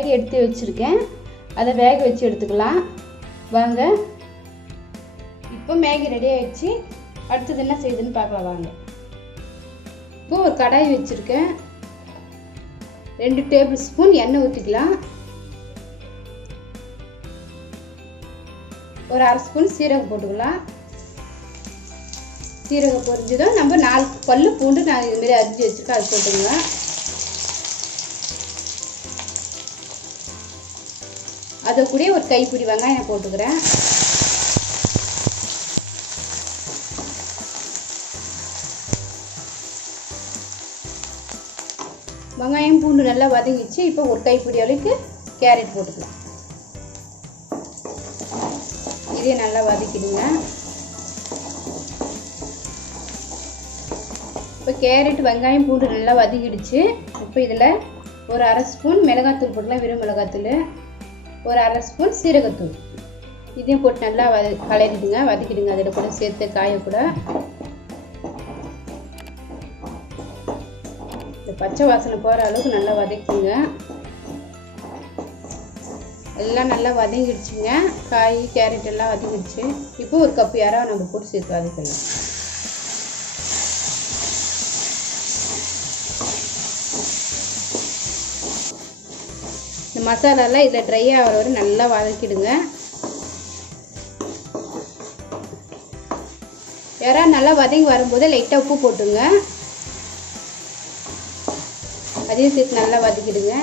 Maggi எடுத்து வச்சுருக்கேன், அதை வேக வச்சு எடுத்துக்கலாம் வாங்க. இப்போ மேகி ரெடி ஆகிடுச்சு. அடுத்தது என்ன செய்யுதுன்னு பார்க்கலாம் வாங்க. இப்போ ஒரு கடாய் வச்சுருக்கேன், 2 டேபிள் ஸ்பூன் எண்ணெய் ஊற்றிக்கலாம். ஒரு 1/2 ஸ்பூன் சீரகம் போட்டுக்கலாம். சீரகம் பொரிஞ்சதும் நம்ம 4 பல்லு பூண்டு நான் இதுமாரி அரிஞ்சு வச்சுருக்கேன், அது போட்டுக்கலாம். அதை கூட ஒரு கைப்பிடி வெங்காயம் போட்டுக்கிறேன். வெங்காயம் பூண்டு நல்லா வதங்கிச்சு. இப்போ ஒரு கைப்பிடி அளவுக்கு கேரட் போட்டுக்கலாம். இதே நல்லா வதக்கிடுங்க. இப்போ கேரட் வெங்காயம் பூண்டு நல்லா வதக்கிடுச்சு. இப்போ இதில் ஒரு 1/2 ஸ்பூன் மிளகாத்தூள் போட்டுக்கலாம், வெறும் மிளகாத்தூள். ஒரு 1/2 ஸ்பூன் சீரகத்தூள் இதையும் போட்டு நல்லா கலரிடுங்க, வதக்கிடுங்க. அதில் கூட சேர்த்து காய கூட இந்த பச்சை வாசனை போகிற அளவுக்கு நல்லா வதக்கிங்க. எல்லாம் நல்லா வதங்கிடுச்சுங்க. காய் கேரட் எல்லாம் வதங்கிடுச்சு. இப்போ ஒரு கப்பு யாராவது நம்ம போட்டு சேர்த்து வதக்கலாம். இந்த மசாலாலாம் இதில் ட்ரை ஆகிற வரை நல்லா வதக்கிடுங்க. யாராவது நல்லா வதங்கி வரும்போது லைட்டாக உப்பு போட்டுங்க, அதையும் சேர்த்து நல்லா வதக்கிடுங்க.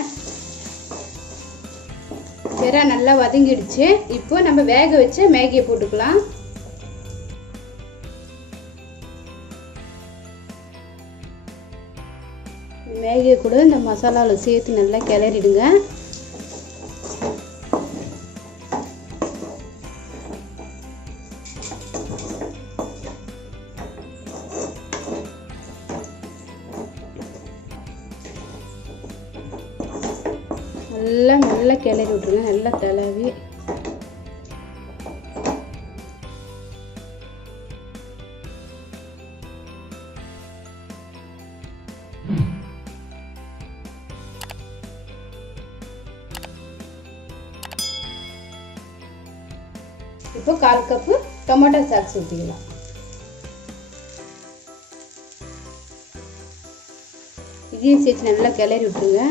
வேற நல்லா வதங்கிடுச்சு. இப்போ நம்ம வேக வச்ச மேகியை போட்டுக்கலாம். மேகியை கூட இந்த மசாலாவில் சேர்த்து நல்லா கிளறிடுங்க. நல்லா கிளறி விட்டுருங்க, நல்லா தடவி. இப்போ 1/4 கப்பு டொமேட்டோ சாஸ் ஊற்றிக்கலாம். இதையும் சேர்த்து நல்லா கிளறி விட்டுருங்க.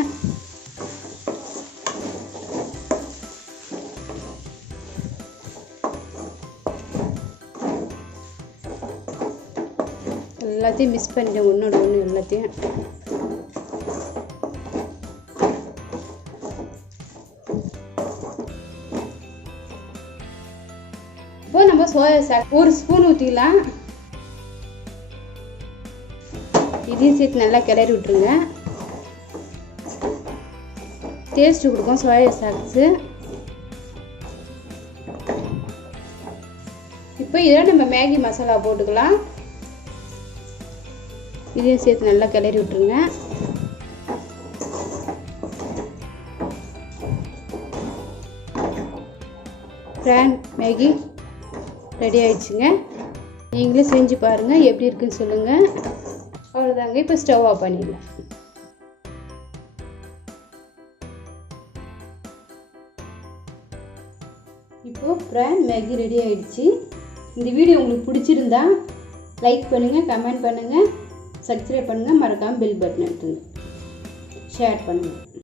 எல்லாத்தையும் மிக்ஸ் பண்ணிட்டேன், ஒன்றோட ஒன்று எல்லாத்தையும். இப்போ நம்ம சோயா சாஸ் 1 ஸ்பூன் ஊற்றிக்கலாம். இதையும் சேர்த்து நல்லா கிளறி விட்டுருங்க. டேஸ்ட்டு கொடுக்கும் சோயா சாஸு. இப்போ இதில் நம்ம மேகி மசாலா போட்டுக்கலாம். இதையும் சேர்த்து நல்லா கிளறி விட்டுருங்க. பிரான் மேகி ரெடி ஆயிடுச்சுங்க. நீங்களும் செஞ்சு பாருங்கள், எப்படி இருக்குன்னு சொல்லுங்கள். அவ்வளோதாங்க. இப்போ ஸ்டவ் ஆஃப் பண்ணிடலாம். இப்போது பிரான் மேகி ரெடி ஆயிடுச்சு. இந்த வீடியோ உங்களுக்கு பிடிச்சிருந்தா லைக் பண்ணுங்கள், கமெண்ட் பண்ணுங்கள், சப்ஸ்கிரைப் பண்ணுங்கள், மறக்காமல் பெல் பட்டன் அழுத்துங்க, ஷேர் பண்ணுங்கள்.